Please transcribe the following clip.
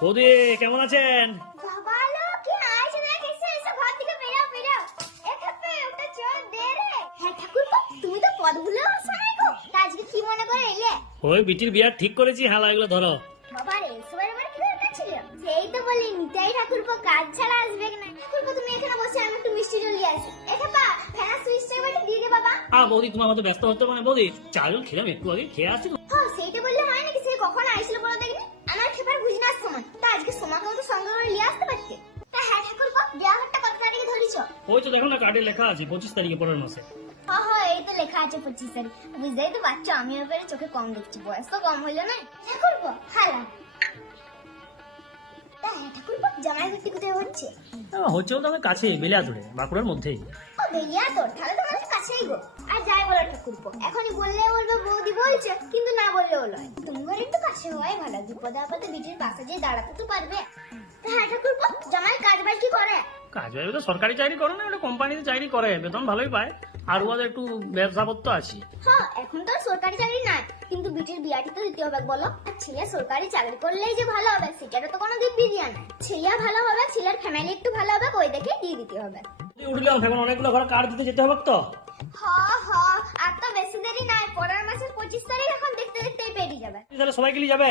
বৌদি কেমন আছেন? চল হ্যাঁ মনে ওই বিটির বিয়ার ঠিক করেছি হালা এগুলো ধরো। সেই তো বলি নিতাই ঠাকুর কাজ ছাড়া আসবে না। তুমি এখানে বসে আমি একটু মিষ্টি জল দিয়ে আসি। সুইচটা দিয়ে দে বাবা। আ বৌদি তোমার মতো ব্যস্ত হতে মানে বৌদি। চারজন খেলাম একটু আগে খেয়ে আসছি হ্যাঁ সেইটা বললে হয়। ওই তো দেখো না কার্ডে লেখা আছে পঁচিশ তারিখে পরের মাসে। হ্যাঁ হ্যাঁ এই তো লেখা আছে পঁচিশ তারিখ। বুঝতেই তো বাচ্চা আমি ওপরে চোখে কম দেখছি বয়স তো কম হইল না। করব হালা। তা হ্যাঁ জামাই ভর্তি কোথায় হচ্ছে? আ, হচ্ছেও আমার কাছে বেলিয়াতুড়ে বাঁকুড়ার মধ্যেই। ও বেরিয়া তাহলে তো আমাদের কাছেই গো। আর যাই বলো ঠাকুর এখনই বললে বলব বৌদি বলছে কিন্তু না বললেও নয়। তুমি ঘরে একটু কাছে হওয়াই ভালো বিপদে আপদে বিটির পাশে যে দাঁড়াতে তো পারবে। হ্যাঁ ঠাকুর জামাই কাজ বাজ কি করে? কাজ বাজ তো সরকারি চাকরি করো না একটা কোম্পানিতে চাকরি করে বেতন ভালোই পায়। আর ওদের একটু ব্যবসা ব্যবসাপত্র আছে। হ্যাঁ এখন তো সরকারি চাকরি নাই কিন্তু বিটির বিয়াটি তো দিতে হবে বলো। আর ছেলে সরকারি চাকরি করলেই যে ভালো হবে সেটারও তো কোনো দিক বিরিয়া নাই। ছেলে ভালো হবে ছেলের ফ্যামিলি একটু ভালো হবে ওই দেখে দিয়ে দিতে হবে। উঠলাম এখন অনেকগুলো ঘরে কার দিতে যেতে হবে তো? হ হ আর তো বেশি দেরি নাই পরের মাসের পঁচিশ তারিখ এখন দেখতে দেখতেই পেরিয়ে যাবে। তাহলে সবাই গেলে যাবে?